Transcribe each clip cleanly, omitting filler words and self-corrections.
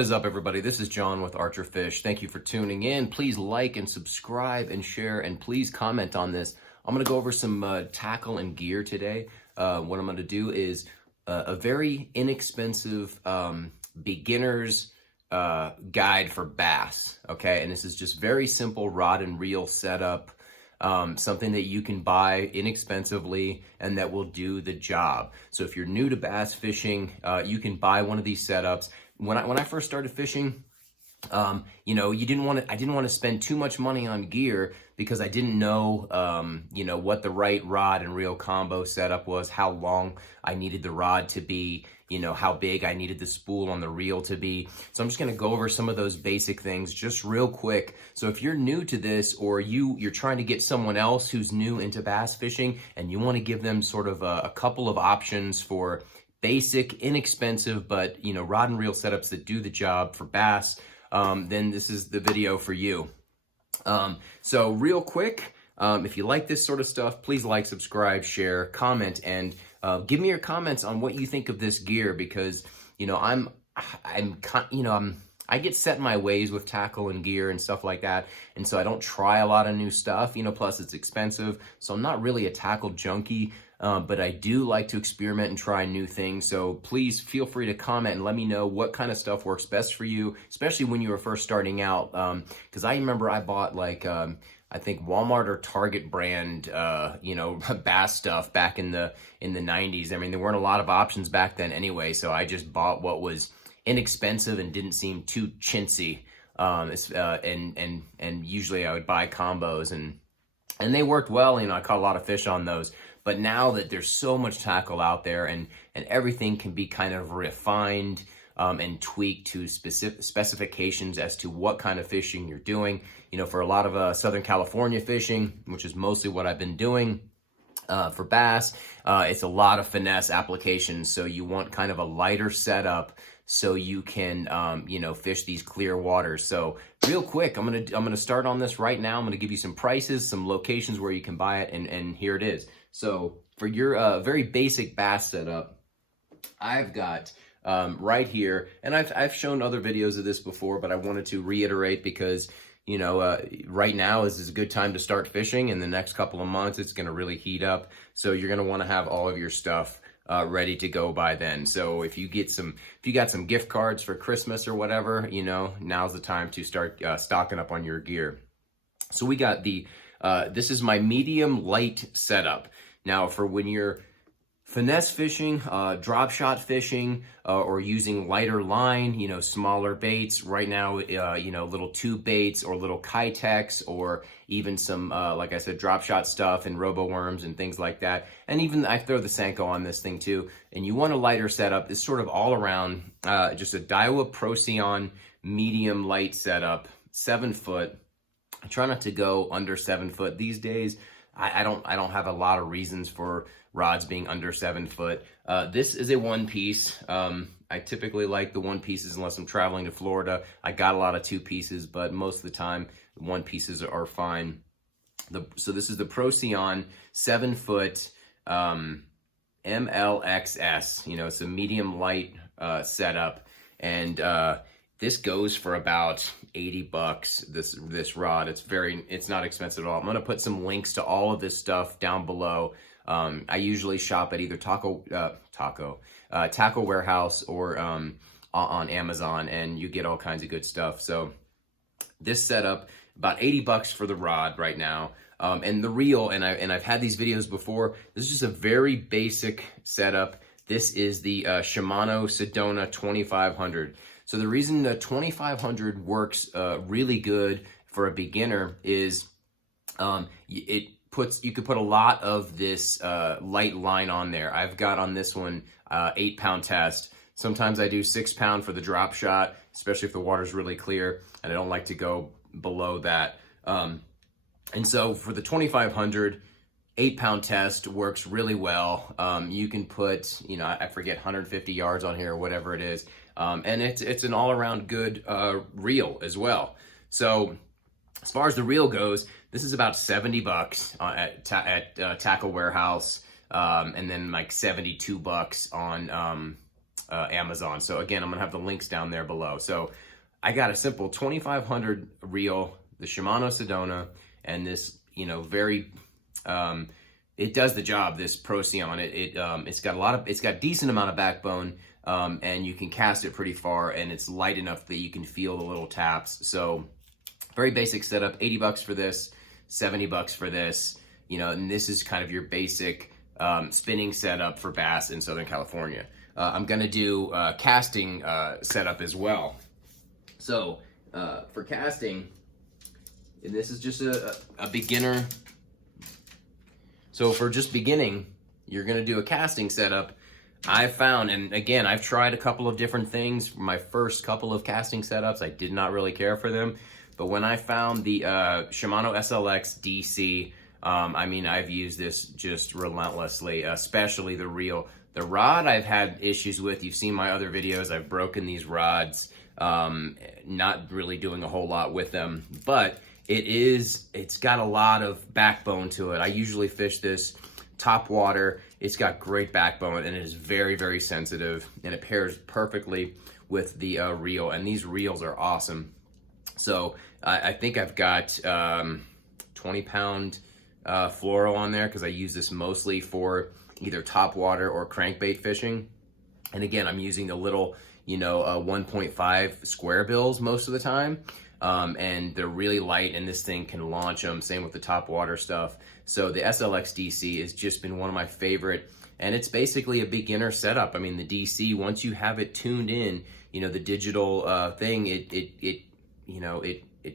What is up, everybody? This is John with Archer Fish. Thank you for tuning in. Please like and subscribe and share, and please comment on this. I'm going to go over some tackle and gear today. What I'm going to do is a very inexpensive beginner's guide for bass, okay? And this is just very simple rod and reel setup, something that you can buy inexpensively and that will do the job. So if you're new to bass fishing, you can buy one of these setups. When I first started fishing, you know, I didn't want to spend too much money on gear because I didn't know, you know, what the right rod and reel combo setup was, how long I needed the rod to be, you know, how big I needed the spool on the reel to be. So I'm just going to go over some of those basic things just real quick. So if you're new to this, or you're trying to get someone else who's new into bass fishing and you want to give them sort of a couple of options for basic, inexpensive, but, you know, rod and reel setups that do the job for bass, then this is the video for you. So real quick, if you like this sort of stuff, please like, subscribe, share, comment, and give me your comments on what you think of this gear, because, you know, I get set in my ways with tackle and gear and stuff like that, and so I don't try a lot of new stuff, you know, plus it's expensive, so I'm not really a tackle junkie. But I do like to experiment and try new things. So please feel free to comment and let me know what kind of stuff works best for you, especially when you were first starting out. Because I remember I bought like, I think Walmart or Target brand, you know, bass stuff back in the 90s. I mean, there weren't a lot of options back then anyway. So I just bought what was inexpensive and didn't seem too chintzy. And usually I would buy combos and they worked well. You know, I caught a lot of fish on those. But now that there's so much tackle out there and everything can be kind of refined and tweaked to specific specifications as to what kind of fishing you're doing. You know, for a lot of Southern California fishing, which is mostly what I've been doing for bass, it's a lot of finesse applications. So you want kind of a lighter setup so you can, you know, fish these clear waters. So real quick, I'm gonna start on this right now. I'm gonna give you some prices, some locations where you can buy it, and here it is. So for your very basic bass setup, I've got right here, and I've shown other videos of this before, but I wanted to reiterate because, you know, right now is a good time to start fishing. In the next couple of months, it's going to really heat up. So you're going to want to have all of your stuff ready to go by then. So if you got some gift cards for Christmas or whatever, you know, now's the time to start stocking up on your gear. So we got this is my medium light setup. Now for when you're finesse fishing, drop shot fishing, or using lighter line, you know, smaller baits. Right now, you know, little tube baits or little Kitex, or even some, like I said, drop shot stuff and robo worms and things like that. And even I throw the Senko on this thing too. And you want a lighter setup. It's sort of all around, just a Daiwa Procyon medium light setup, 7 foot. I try not to go under 7 foot these days. I don't have a lot of reasons for rods being under 7 foot. This is a one piece. I typically like the one pieces unless I'm traveling to Florida. I got a lot of two pieces, but most of the time the one pieces are fine. So this is the Procyon 7 foot MLXS. You know, it's a medium light setup, and this goes for about 80 bucks, this rod. It's not expensive at all. I'm gonna put some links to all of this stuff down below. I usually shop at either Tackle Warehouse or on Amazon, and you get all kinds of good stuff. So this setup, about 80 bucks for the rod right now. And the reel, and I've had these videos before. This is just a very basic setup. This is the Shimano Sedona 2500. So the reason the 2500 works really good for a beginner is you could put a lot of this light line on there. I've got on this one 8-pound test. Sometimes I do 6-pound for the drop shot, especially if the water's really clear, and I don't like to go below that. And so for the 2500, 8-pound test works really well. You can put, you know, I forget, 150 yards on here or whatever it is. And it's an all-around good reel as well. So as far as the reel goes, this is about 70 bucks at Tackle Warehouse, and then like 72 bucks on Amazon. So again, I'm gonna have the links down there below. So I got a simple 2500 reel, the Shimano Sedona, and this, you know, very, it does the job, this Procyon. It's got decent amount of backbone, and you can cast it pretty far, and it's light enough that you can feel the little taps. So very basic setup, 80 bucks for this, 70 bucks for this, you know, and this is kind of your basic spinning setup for bass in Southern California. I'm gonna do casting setup as well. So for casting, and this is just a beginner. So for just beginning, you're gonna do a casting setup. I've found, and again, I've tried a couple of different things. For my first couple of casting setups, I did not really care for them. But when I found the Shimano SLX DC, I mean, I've used this just relentlessly, especially the reel. The rod I've had issues with. You've seen my other videos. I've broken these rods, not really doing a whole lot with them. But it's got a lot of backbone to it. I usually fish this top water. It's got great backbone, and it is very, very sensitive, and it pairs perfectly with the reel, and these reels are awesome. So I think I've got 20-pound fluoro on there, because I use this mostly for either top water or crankbait fishing. And again, I'm using the little, you know, 1.5 square bills most of the time. And they're really light, and this thing can launch them. Same with the top water stuff. So the SLX DC has just been one of my favorite, and it's basically a beginner setup. I mean, the DC, once you have it tuned in, you know, the digital thing, it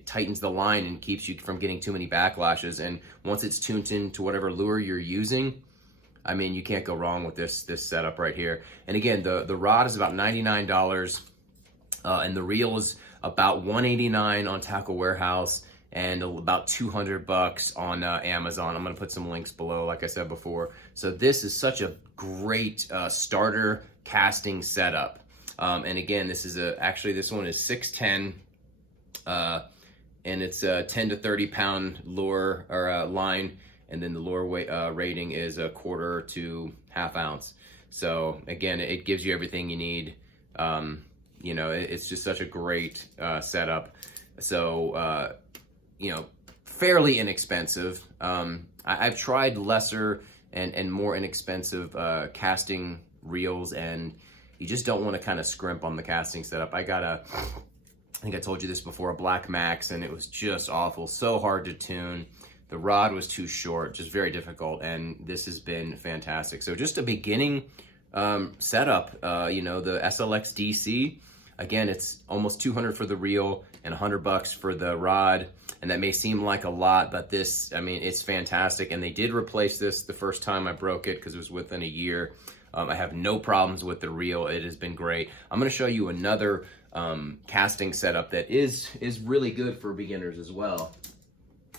tightens the line and keeps you from getting too many backlashes. And once it's tuned into whatever lure you're using, I mean, you can't go wrong with this setup right here. And again, the rod is about $99, and the reel is about $189 on Tackle Warehouse, and about 200 bucks on Amazon. I'm gonna put some links below, like I said before. So this is such a great starter casting setup. And again, this is actually this one is 610, and it's a 10 to 30 pound lure or line, and then the lure weight rating is a 1/4 to 1/2 ounce. So again, it gives you everything you need. You know, it's just such a great setup. So, you know, fairly inexpensive. I've tried lesser and more inexpensive casting reels, and you just don't want to kind of scrimp on the casting setup. I got I think I told you this before, a Black Max, and it was just awful. So hard to tune. The rod was too short, just very difficult, and this has been fantastic. So just a beginning setup, you know, the SLX DC. Again, it's almost 200 for the reel and 100 bucks for the rod, and that may seem like a lot, but this, I mean, it's fantastic. And they did replace this the first time I broke it, because it was within a year. I have no problems with the reel. It has been great. I'm going to show you another casting setup that is really good for beginners as well,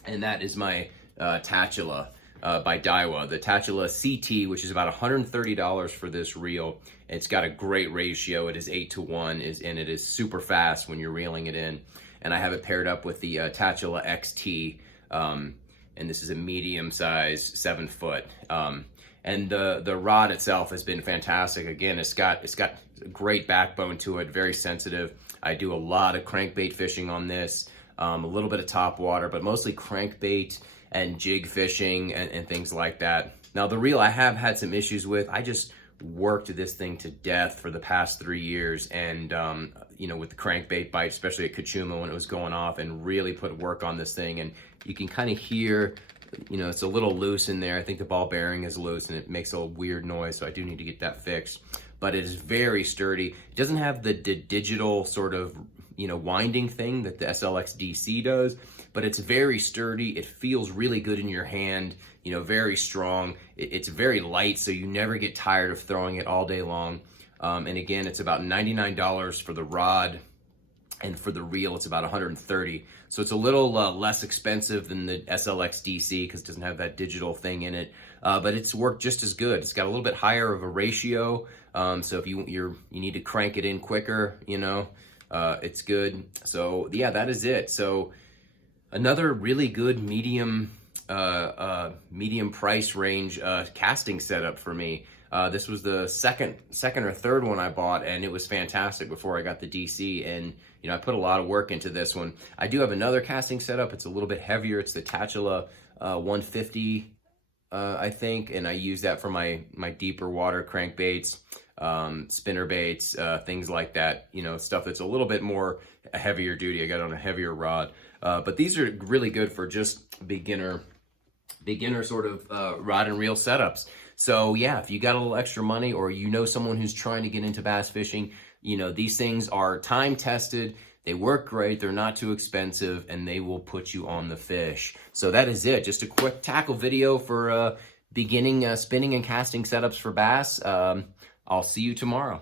and that is my Tatula by Daiwa. The Tatula CT, which is about $130 for this reel. It's got a great ratio. It is 8-to-1, and it is super fast when you're reeling it in. And I have it paired up with the Tatula XT, and this is a medium size 7-foot. And the rod itself has been fantastic. Again, it's got great backbone to it, very sensitive. I do a lot of crankbait fishing on this, a little bit of top water, but mostly crankbait and jig fishing and things like that. Now the reel I have had some issues with. I just worked this thing to death for the past 3 years, and you know, with the crankbait bite, especially at Kachuma when it was going off, and really put work on this thing. And you can kind of hear, you know, it's a little loose in there. I think the ball bearing is loose, and it makes a weird noise, so I do need to get that fixed. But it is very sturdy. It doesn't have the digital sort of, you know, winding thing that the SLX DC does, but it's very sturdy. It feels really good in your hand, you know, very strong. It's very light, so you never get tired of throwing it all day long. And again, it's about $99 for the rod, and for the reel, it's about $130. So it's a little less expensive than the SLX DC, because it doesn't have that digital thing in it. But it's worked just as good. It's got a little bit higher of a ratio. So if you need to crank it in quicker, you know, it's good. So yeah, that is it. So another really good medium price range casting setup for me. This was the second or third one I bought, and it was fantastic before I got the DC. And you know, I put a lot of work into this one. I do have another casting setup. It's a little bit heavier. It's the Tachula 150, I think, and I use that for my deeper water crankbaits, spinner baits, things like that. You know, stuff that's a little bit more heavier duty. I got it on a heavier rod, but these are really good for just beginner sort of rod and reel setups. So yeah, if you got a little extra money, or you know someone who's trying to get into bass fishing, you know, these things are time tested. They work great. They're not too expensive, and they will put you on the fish. So that is it. Just a quick tackle video for beginning spinning and casting setups for bass. I'll see you tomorrow.